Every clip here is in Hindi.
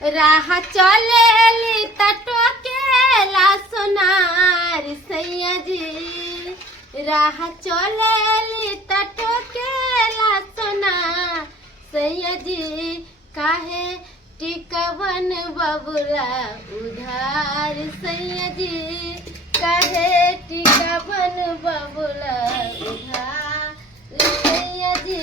राह चलेली टोकेला सोनार सैया जी। राह चलेली टोकेला सोनार सैया जी। काहे टिकवन बबुला उधार सैया जी। काहे टिकवन बबुला उधार सैया जी।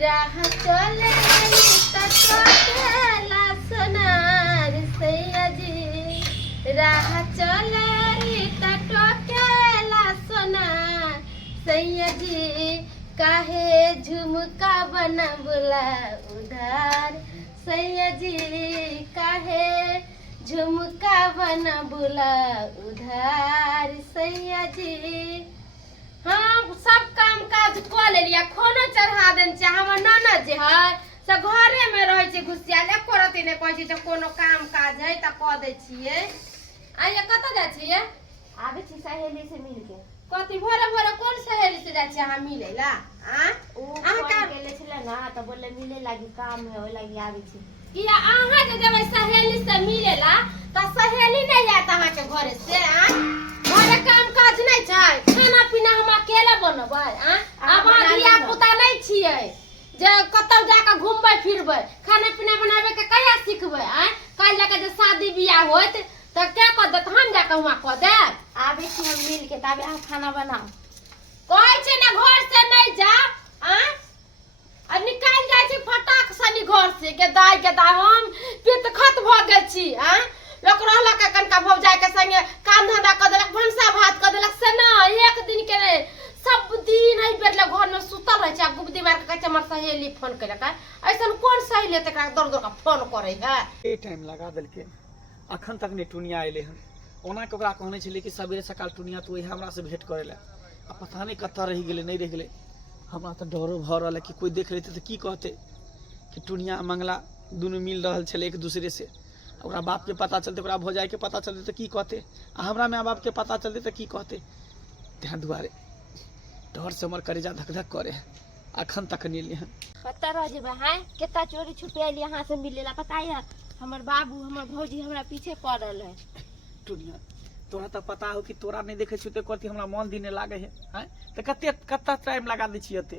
राह चलेली टोकेला सोनार सैया जी। राह चलेली टोकेला सोनार सैया जी। काहे झुमका बनबुला उधार सैया जी। काहे झुमका बनबुला उधार सैया जी। हाँ सब काम काज कर लिया, खाना चढ़ा देन छै। हमर ननद जे है से घरे में रहे छै घुसियाल, एको रति ने कहै छै जे कोनो काम काज है त क दै छियै। आइया कत जाइ छियै? आबे छी सहेली से मिल के। कथी भोरे भोरे कोन सहेली से जाइ छियै अहाँ मिलै ला? अहाँ का गेले छले ना त बोले मिले लागी काम है, ओइ लागी आबे छी। किया अहाँ जे जेबै सहेली से मिले ला त सहेली नहीं जात अहाँ के घरे से? घरे काम काज नहीं छै, खाना पीना हम अकेले बनबै? अब धिया पुता नहीं छियै जे कतौ जाके घूमबै फिरबै, खाना पीना बनाबे के कहिया सिखबै? काल जाके जे शादी बियाह होत त क्या क देत? हम जाके वहां क देब? आबे छी हम मिल के, तबे आप खाना बनाओ। कहै छै ना घर से नहीं जा आ निकाल जाय छी फटाक सनी घर से। के दाई हम पितखत भ गेल छी। लोक रहला के कनका भौजाई के संगे काम धंधा क देलक, भंसा भात क देलक से ना एक दिन के नहीं, सब दिन आई बेर ले घर में सुतल रह छै। गुबदी मार के कहै छै हमर सहेली फोन केलक। ऐसन कोन सहेली तकरा दर दर के फोन करे है? ए टाइम लगा देलके, अखन तक ने टुनिया अइले हन। ओना के ओकरा कहने छले कि सवेरे सकाल टुनिया तो हमरा से भेंट करे ला, आ पता नहीं कत्ता रह गेले नहीं रह गेले। हमरा तो डरो भ रहल कि कोई देख लेते तो की कहते कि टुनिया मंगला दोनों मिल रहल छले एक दूसरे से। ओकरा बाप के पता चलते, ओकरा भौजाई के पता चलते तो की कहते, आ हमरा माँ बाप के पता चलते तो की कहते। ध्यान दुआरे डर से हमर करेजा धक धक करे, अखन तक नहीं लिए हन। पता रह जेबे हैं केता चोरी छुपे आइली यहाँ से मिलेला। पता है हमर बाबू हमर भौजी हमरा पीछे पड़ल है। टुनिया तोरा तो पता हो कि तोरा नहीं देखे छुते करती हमरा मन दिने लागे है, हैं तो कत्ता टाइम लगा दै छियै ते।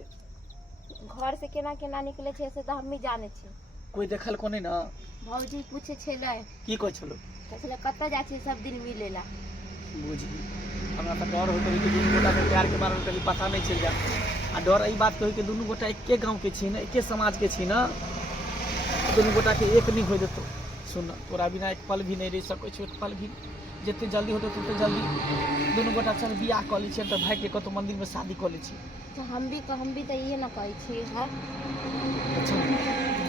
घर से केना केना निकले छे से तो हम ही जाने छी। कोई देखल को नहीं ना? भौजी पूछे छले की कहै छलो? कहले कत्ता जा छी सब दिन मिलेला। बुझी हमरा तो डर होत कि दुनू गोटा के प्यार के बारे में कभी पता नहीं चल जा। आ डर ई बात कहि कि दुनू गोटा एके गांव के छी ना, एके समाज के छी ना, दुनू गोटा के एक नहीं हो देतो। सुन तोरा बिना एक पल भी नहीं रह सकै छी, एक पल भी। जितने जल्दी होते उतने जल्दी दोनों गोटा चल बियाह क ली तो भाई के कतो मंदिर में शादी क ली। तो हम भी तो ये ना कहै छी है।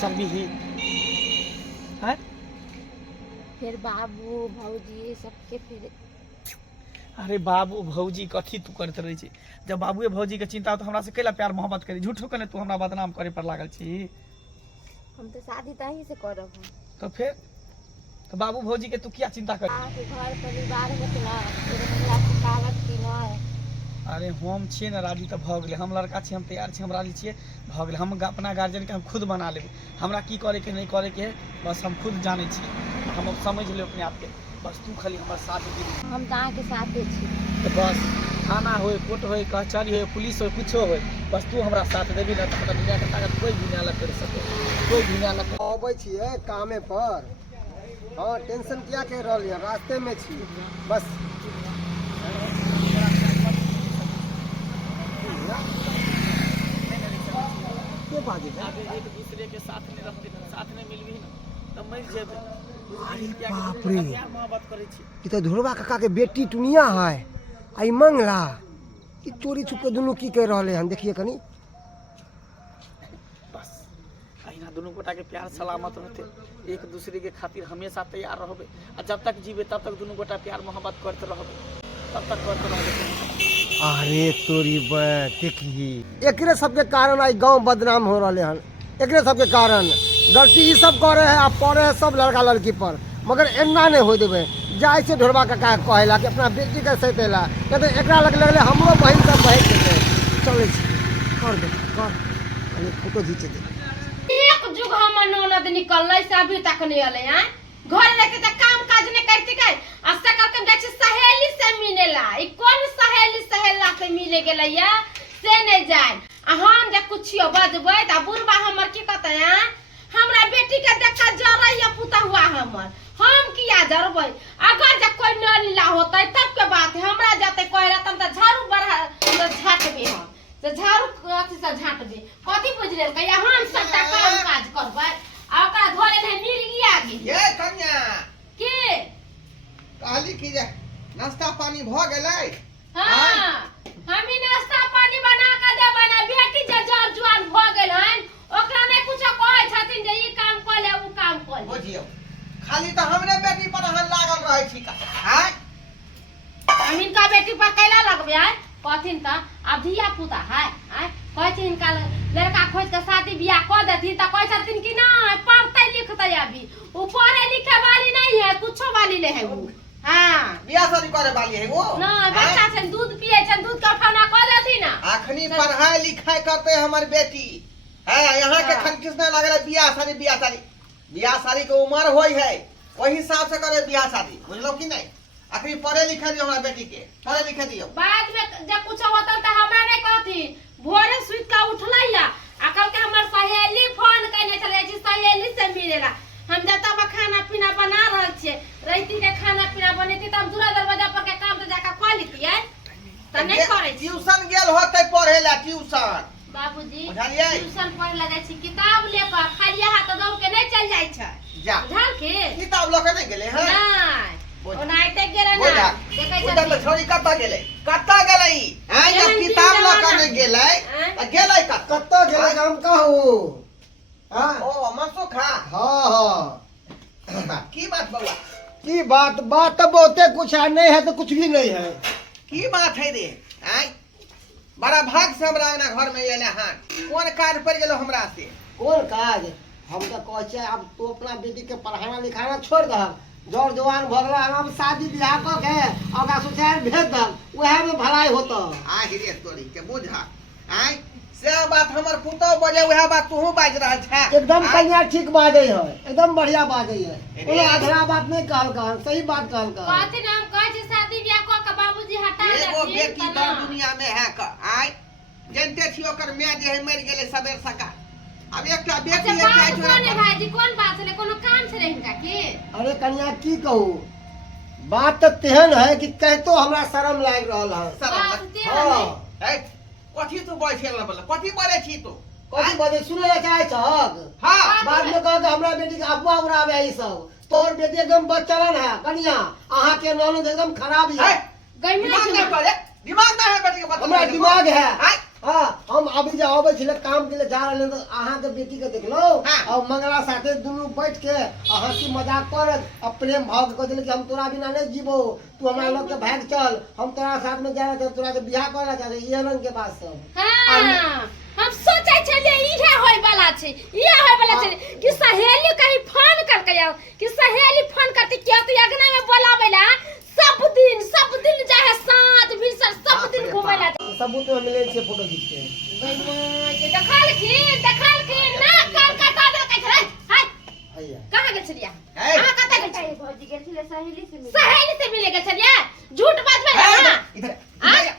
चल भी ही है फिर बाबू भौजी सबके फिर। अरे बाबू भौजी कथी तू करत रही छी? जब बाबूए भौजी के चिंता हो तो हमरा से कैला प्यार मोहब्बत करी? झूठो कने तू हमरा बदनाम करे पर लागल छी। हम तो शादी तही से करब। तो फिर तो बाबू भौजी के तू क्या चिंता कर? घर परिवार होत ना, फिर हमरा के कागज की ना। अरे हम छिए ना राजी तो भ गेले, हम लड़का छी, हम तैयार छी, हम राजी छिए, भ गेले। हम अपना गार्जियन के हम खुद बना लेबे। हमरा की करे के नहीं करे के बस हम खुद जाने छी, हम समझ ले अपने आप के। बस तू खाली हमर साथ दे। हम तो के साथे छी। तो बस थाना होए, कोर्ट होए, कचहरी होए, पुलिस होए, कुछो होए, बस तू हमरा साथ देबी ना तो दुनिया के ताकत कोई भी ना लग कर सके, कोई भी ना लग। आबै छिए कामे पर। हाँ टेंशन क्या कह रहा है, रास्ते में छी बस। के बाजे एक दूसरे के साथ में रहते, साथ में मिलबी ना तो मर जेबे। अरे बाप रे, प्यार मोहब्बत करे छी। ई तो धुरवा काका के बेटी टुनिया है, आई मंगला। ई चोरी छुप के दोनों की कह रहे हैं देखिए कनी। बस अहिना दोनों गोटा के प्यार सलामत रहते, एक दूसरे के खातिर हमेशा तैयार रहबे। आ जब तक जीवे तब तक दोनों गोटा प्यार मोहब्बत करते रहबे, तब तक करते रहबे। अरे तोरी देखी एकरे सबके कारण आई गांव बदनाम हो रहे हैं। एकरे सबके कारण गलती ई सब करे है, आप पड़े है सब लड़का लड़की पर, मगर एना नहीं हो देवे। जाए से ढोरबा काका कहेला कि अपना बेटी के सतेला, कहते एकरा लग लगले हमरो बहन सब बहन के चले छी कर दे कर, अरे फोटो खींचे दे। एक जुग हम ननद ननद निकलले से अभी तक नहीं आले हैं। घर रहते त काम काज नहीं करती गई, अस्ता करके जाय छी सहेली से मिलेला। ई कौन सहेली सहेला से मिले गेलै या से नहीं जाय। आ हम जे कुछियो बजबै त बुढ़बा हमर की कहते हैं, हमरा बेटी के देखा जरैया पुता हुआ हमर, हम किया जरबै। अगर जे कोई नलीला होतै तब के बात है, हमरा जाते कहला तब त झाड़ू बढ़ा तो झाटबे हम, तो झाड़ू अथी से झाटबे। कथी बुझले कहिया हम सबटा काम काज करबै आ ओकरा घरे नहीं मिल गया गे। ये कन्या के कहली कि जे नाश्ता पानी भ गेलै। हां हमी नाश्ता पानी बना के देबै ना। बेटी जे जर जुआन भ गेल हन ओकरा नहीं कुछ कहै छथिन जे ई काम क ले उ काम क ले। बुझियो खाली त हमरे बेटी पर अहाँ लागल रहै छी का। हां हम इनका बेटी पर कैला लगबे है कथिन त अब धिया पुता है कहै छी इनका लड़का खोज के शादी बियाह क देथिन त कहै छथिन कि नहीं पढ़तै लिखतै। अभी उ पढ़े लिखे वाली नहीं है, कुछो वाली नहीं है वो। हां बियाह शादी करे वाली है वो। नहीं बच्चा से दूध पिए छ, दूध का खाना क देथिन ना। अखनी पढ़ाई लिखाई करते हमर बेटी है। यहाँ के खन किसने लागल है बियाह शादी। बियाह शादी के उम्र होई है, वही हिसाब से करे बियाह शादी। बुझलो कि नहीं। अखनी पढ़े लिखे दियो हमरा बेटी के, पढ़े लिखे दियो। बाद में जब कुछ होता त हमरा नहीं कहती। भोरे सुत के उठलैया आ कल के हमर सहेली फोन कइने छले जी सहेली से मिलेला। हम जता बा खाना पीना बना रहल छे, रैती के खाना पीना बनेती त हम दूरा दरवाजा पर के काम त जाके क लेतियै त नहीं करे छी। ट्यूशन गेल होते पढ़े ला ट्यूशन। बाबूजी बुझलियै? ट्यूशन पढ़ लगे छी, किताब लेकर खाली हाथ दौड़ के नहीं चल जाय छै। जा बुझल के किताब ल के नहीं गेले हैं। नहीं बोझ। ओनाइते गेले बोझ। ना देखै उधर छी। तो छोरी कत्ता गेले, कत्ता गेले। हैं जब जहन किताब दिन ल के जमाना। नहीं गेले हैं? त गेले कत्ता। कत्तो गेले हम कहू। हाँ ओ मसो खा। हाँ की बात बउआ, की बात तो बहुते कुछ है, नहीं है तो कुछ भी नहीं है। की बात है रे। हैं बड़ा भाग से हमरा अंगना घर में एले हन। कौन कार्य पड़ गेलो हमरा से। कौन काज हम तो कहे छे अब तू अपना बेटी के पढ़ाना लिखाना छोड़ दह। जड़ जवान भगला अब शादी ब्याह क के ओकरा ससुराल भेज दह, वह में भलाई होता। आ हिरे तोरी के बुझा। हैं से बात हमर पुतो बजे वह बात तू बाज रहल छ। एकदम हैं? कन्या ठीक बाजे है, एकदम बढ़िया बाजे है, अरे। कोनो अधरा बात नहीं कहल, सही बात कहल। कहथिन हम कहै छी शादी ब्याह क के बाबूजी हटा एगो देथिन बेटी त तो ना। दुनिया में है का। आय जनते छी ओकर माय जे है मर गेले सबेर सका। अब एकटा बेटी अच्छा है बात चाहे कौन है छोरा। भाईजी, कौन बात छले, कोनो काम छले इनका की? अरे कन्या की कहू, बात तो तेहन है कि कहतो हमरा शर्म लाग रहल है। बात तेहन हाँ है कथी तू बैठे बोल, कथी बोले छी तू। कथी बजे सुने ला चाहे छक। हां बाद में कह हमरा बेटी के अफवाह उड़ावे ई सब। तोर बेटी एकदम बच्चलन है कन्या, अहाँ के ननद एकदम खराब है। गइमे दिमाग की नहीं पड़े, दिमाग ना है बेटी के बात। हमरा दिमाग है। हैं? हाँ हम अभी जे आवे छले काम के लिए जा रहले तो अहाँ के बेटी के देखलो हाँ। और मंगला साथे दुनू बैठ के हंसी मजाक करत और प्रेम भाव के कहले कि हम तोरा बिना नहीं जीबो, तू हमरा लोग के भाग चल, हम तोरा साथ में जाना चाहे, तोरा से बियाह करना चाहे। ये रंग के बात सब। हां हम सोचै छलिए इहे होय वाला छै, इहे होय वाला छै कि सहेली कहीं फोन करके आओ कि सहेली फोन करती क्यों तो अगना में बोलावेला सब दिन चाहे साँझ भीसर सब दिन घुमेला। सबूत में मिले छे फोटो खींच के। देखल की ना कान काटा दे के छले। हाय हैया कहां गेल छलिया? है? अहाँ कतै गेल छलिया? भौजी गेल छले सहेली से मिले। सहेली से मिले गेल छलिया? झूठ बाजबै है? ना। इधर इधर आ।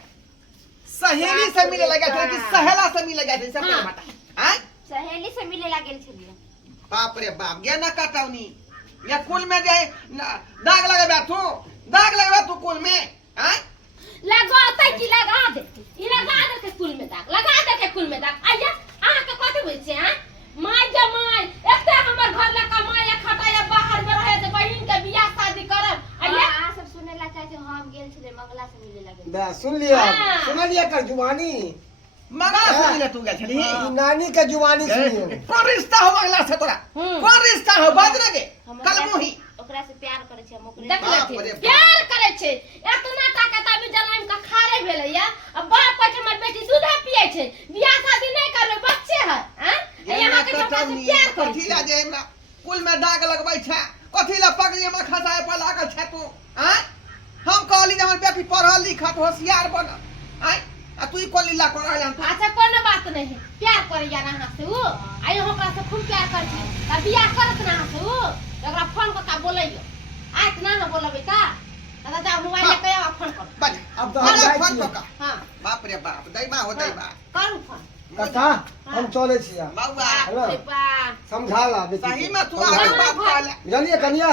सहेली से मिले लगा था कि सहेला से मिले गए थे सब हाँ। बता। हैं सहेली से मिले ला गेल छलिए। बाप रे बाप गे ना कटावनी। या कुल में जाए दाग लगाबे तू कुल में। हैं लगाते कि लगा दे, ई लगा दे के कुल में दाग, लगा दे के कुल में दाग। आइया अहाँ के कथि होय छै? हैं माय जमाय एकटा हमर घर ला कमाय खटाया बाहर में रहे त बहिन के बियाह शादी करब। आइया आ सब सुने ला चाहे हम गेल छले मंगला से मिले ला गेल। बे सुन लिया, हाँ। सुन लिया कर जुबानी। मगा से मिले तू गए छली। ई नानी के जुबानी सुनियो। कौन रिश्ता हो अगला से तोरा? कौन रिश्ता हो बाज रे गे कल मुही। ओकरा से प्यार करे छै हम ओकरे। देख बाप लेथिन रे बाप। प्यार करे छै एतना टाका तभी जलाम का खारे भेलैया। अब बाप कहै छै हमर बेटी दूध पियै छै, बियाह शादी नहीं करबै, बच्चे है। हैं यहाँ के हमरा से प्यार करे कथी छै। ला जे हमरा कुल में दाग लगबै छै, कथी ला पगड़ी में खसाए पर लागल छै तू। हैं हम कहली जे हमर बेटी पढ़ल लिखत होशियार बन। हैं आ तू को लीला कर रहा है अच्छा कोनो बात नहीं है प्यार करे या ना से वो आई होकरा से खूब प्यार कर छी त बियाह करत ना से वो ओकरा फोन क का बोलैयो आज ना बोलबे का दादा जा मोबाइल लेके आ फोन कर बन अब तो अब हम जाय फोन छियै। कर हां बाप रे बाप दैबा हो दैबा करू फोन कथा हम चले छियै बाबा हेलो अरे बा समझा ला बेटी सही में तू आगे बात कहला जानिए कन्या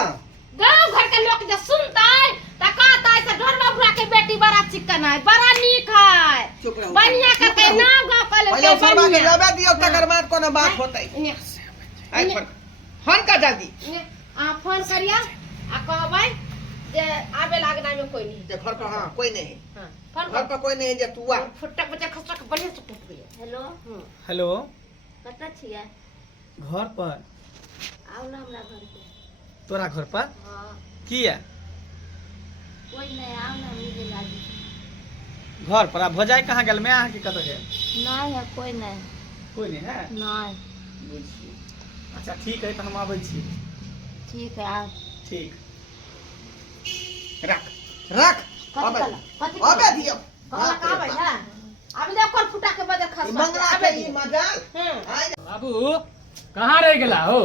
गांव घर के लोग जे सुनतै त कहतै से ढोर बाबूरा के बेटी बड़ा चिकन है बड़ा नीक है चुप रहो बढ़िया के के नाम गांव कले पहले के सरबा के बढ़िया लेबे दियो तकर बाद कोनो बात होतै आई फोन का जल्दी आ फोन करिया आ कहबै जे आबे लागना में कोई नहीं जे घर पर हां कोई नहीं हां फोन घर कर पर कोई नहीं जे तू आ फुटक बच्चा खसक बढ़िया से कुट गया हेलो हेलो कतऽ छियै घर पर आउ ना हमरा घर पे तोरा घर पर हाँ किया कोई नहीं आउ ना मिले लागी घर पर आ भजाई कहाँ गेल मैं अहाँ के कतऽ गेल नहीं है कोई नहीं कोई नहीं है नहीं अच्छा ठीक है तो हम आबै छी ठीक है आओ ठीक रख रख कथी अबे कथी अबे दियो कहला का भाई है अभी देख कल फुटा के बजे खस मंगला के ई मजाल आई बाबू कहाँ रह गेला हो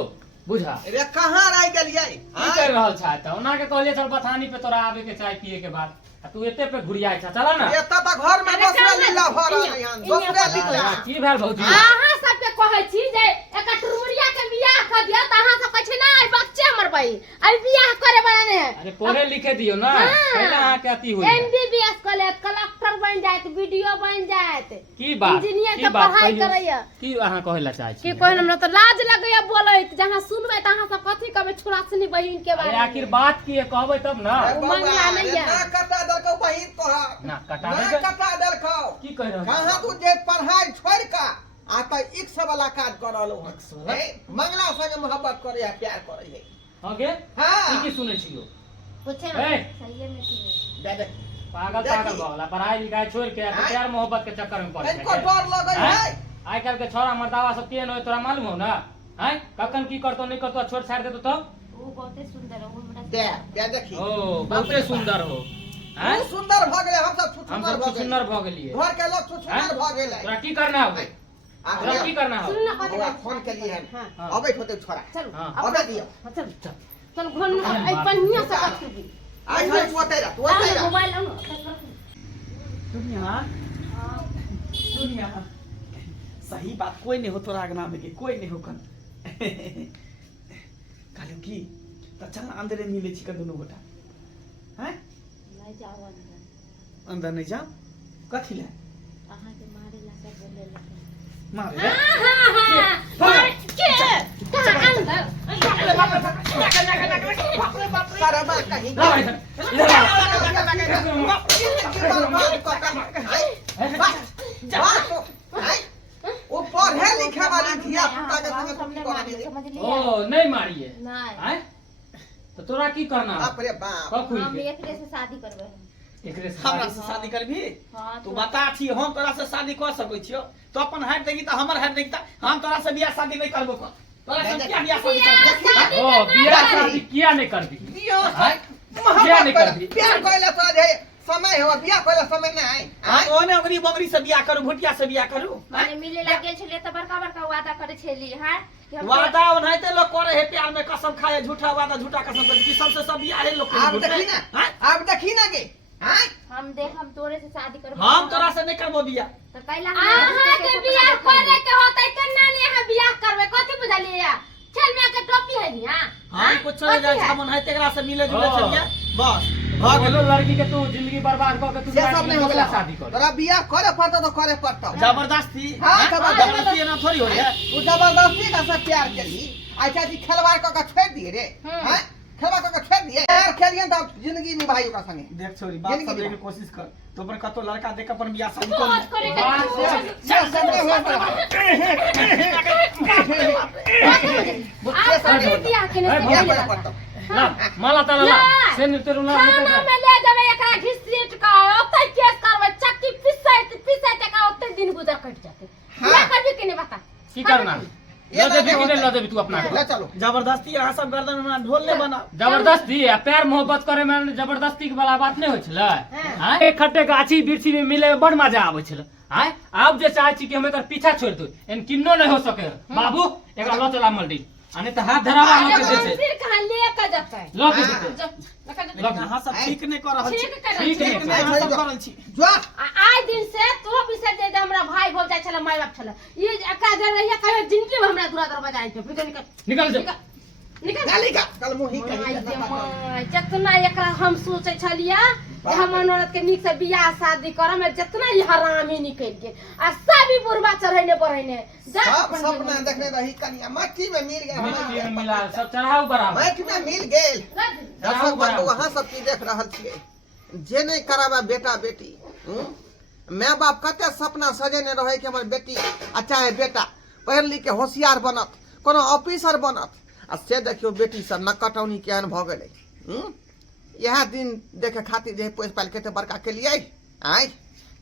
बुझा रे कहां रह गेलियै की कर रहल छा त ओना के कहलिए चल बथानी पे तोरा आवे के चाय पिए के बाद आ तू एते पे घुरियाय छा चला ना एता त घर में बसरा लीला भ रहल है दोसरे लीला की भेल भौजी अहाँ सबके कहै छी जे एका टुरमुरिया के बियाह कर दिया त अहाँ सब कहै छी ना आई बच्चे हमर भाई आई बियाह करे वाला ने अरे पढ़े लिखे दियो ना हाँ। पहले अहाँ के अति होई एमबीबीएस कॉलेज कलेक्टर बन जात वीडियो बन जात की बात इंजीनियर की के बात पढ़ाई कहियो। करैया की अहाँ कहै ला चाहै छी की कोई हमरा त लाज लगैया बोलैत जहां सुनबै त अहाँ सब कथी कहबै छुरासनी बहिन के अरे बारे में आखिर बात की है कहबै तब ना अरे मंगला बाबा, नहीं रे है। ना कटा दलकौ बहिन तोहर ना ना कटावे के कटा दलकौ की कह रहल कहां तू जे पढ़ाई छोड़ का आ त इक्स वाला काज कर रहलो है मंगला संग मोहब्बत करे है प्यार करे है हां गे हां की सुनै छियो पूछे ए सही में सुने दे दे पागल देखी। पागल भला पढ़ाई लिखाई छोड़ के हाँ। प्यार मोहब्बत के चक्कर में पड़ इनको डर लगै है आई काल के छोरा मर्दावा सब केहन होय तोरा मालूम हो ना हैं कखन की करतो नहीं करतो छोड़ छाड़ देतो तो वो बहुते सुंदर है वो हमरा दे दे देखी ओ बहुते सुंदर हो हैं तू सुंदर भ गेले हम सब हम सुंदर सब भ गेले सुंदर भ गेलिए घर के लोग सुंदर भ गेले तोरा की करना हो तोरा की करना हो सुन ना कथी हमरा बात फोन के लिए हां हाँ। अबै होते छोरा चल हाँ। अबे दियो चल चल घन आई पन्निया से कथी दी आज हम तू अतै तू अतै मोबाइल आउन दुनिया दुनिया सही बात कोई नहीं हो तोरा आगना में के कोई नहीं हो कन कहलियो की त चल ना अंदर मिले छी का दोनों गोटा हैं नहीं जाओ अंदर अंदर नहीं जा कथी ले अहाँ के मारे ला सब बोले ला मारे रे के कहां अंदर सारा बात कहीं ला भाई साहब, इधर आ वो पढ़े लिखे वाली धिया पुता के संग तुम हमने करा मारे दे समझ लिया ओ नहीं मारिए नहीं हैं तो तोरा की करना बाप रे बाप कब खुल हम के एकरे से शादी करबै एकरे हमरा से से शादी करबी हां तू बता छी हम तोरा से शादी कर सकै छियो तो अपन हाथ देगी त हमर हाथ देगी त हम तोरा से बियाह शादी नहीं करबो को तोरा से क्या बियाह शादी करबो ओ बियाह शादी किया नहीं कर दी दियो हैं? मोहब्बत नहीं कर करबी। प्यार कइला तो जे समय हो बियाह कइला समय नहीं हां ओने अंगरी बंगरी से बियाह करू भुटिया से बियाह करू माने मिले ला गेल छलिए त बड़का बड़का वादा करे छली हैं कि हम वादा ओनाइते लोग करे है प्यार में कसम खाए झूठा वादा झूठा कसम करे की सबसे सब बियाह है लोग अब देखी ना हैं? अब देखी ना गे हां हम तोरे से शादी करबै हम तोरा से नहीं करबो बियाह तो कैला अहाँ के बियाह करे के होतै केना ने अहाँ बियाह करबै कथि बुझलियै चल में के टोपी है नि हां हम कुछ चले जाए हमन है तेकरा से मिले जुले हाँ। चलिए बस बोलो लड़की के तू जिंदगी बर्बाद कर के तू ये सब नहीं हो गया शादी कर तोरा बियाह करे पड़ता तो करे पड़ता जबरदस्ती हाँ, हैं? जबरदस्ती। जबरदस्ती ना थोड़ी हो है तू जबरदस्ती का से प्यार करी अच्छा जी खिलवाड़ क के छोड़ दिए रे हैं खिलवाड़ क के छोड़ दिए यार खेलिए तो जिंदगी निभाई ओकरा संगे देख छोरी बात जिंदगी समझे की में। कोशिश कर तो पर कतो लड़का देख अपन बियाह शादी बात कर करे बात के से- सब संगे हुआ आप बियाह के है, ने बियाह भौजी। करे पड़ता ला माला ताला ला ला। से तेरू ना थाना में ले जाबै एकरा घिसीट का ओतै केस करबै चक्की पिसैत पिसैत का ओतै दिन गुजर कट जाते हाँ। बियाह करबी कि नहीं बता की करना ये लो ना देवी के कि नहीं होता लो देवी तू अपना ले चलो जबरदस्ती अहाँ सब गर्दन में ढोल नहीं बना जबरदस्ती आ प्यार मोहब्बत करे में जबरदस्ती के वाला बात नहीं होइ छलै हां एक खट्टे गाछी बिरछी में मिले में बड़ मजा आबै छलै हां आब जे चाहै छी कि हम एकर पीछा छोड़ दू एन किन्नो नहीं हो सके बाबू एकरा लो चला मंडी आने तो हाथ धरावा अरे मत देते फिर कहाँ लेके जाते हैं लो के देते लेकिन अहाँ सब ठीक नहीं कर रहल छी ठीक कर ठीक ठीक नहीं अहाँ सब कर रहल छी जो आइ दिन से तो विषय दे दे हमरा भाई भौ जाय छले माय बाप छले ई एका जर रहिया कहियो जिंदगी में हमरा दूरा दरवाजा आइ पे फिर निकल निकल जा निकल गाली का कल मुही माय कही गे माय जितना एकरा हम सोचे छलिया कि हमर औरत के नीक से बियाह शादी करम में जितना ही हरामी निकल गेल आ सब बुढ़वा चढ़ैने बढ़ैने सब सपना देखने रही कनिया मट्टी में मिल गए मिट्टी में मिला सब चढ़ाऊ बराबर मट्टी में मिल गेल दर्शक बंधु वहाँ सब की देख रहल छियै जे नहीं कराबा बेटा बेटी माय बाप कते सपना सजेने रहे कि हमर बेटी अच्छा है बेटा पढ़ लिख के होशियार बनत कोनो ऑफिसर बनत आ से देखियो बेटी सब नकटौनी केहन भ गेलै यह दिन देखे खातिर जे पोस पाल कते बड़का केलिए आइ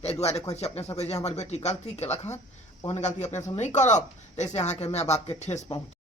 ताहि दुआरे कहै छी अपने सबके जे हमर बेटी गलती केलक हन ओहन गलती अपने सब नहीं करब तैसे अहाँ के माय बाप के ठेस पहुँच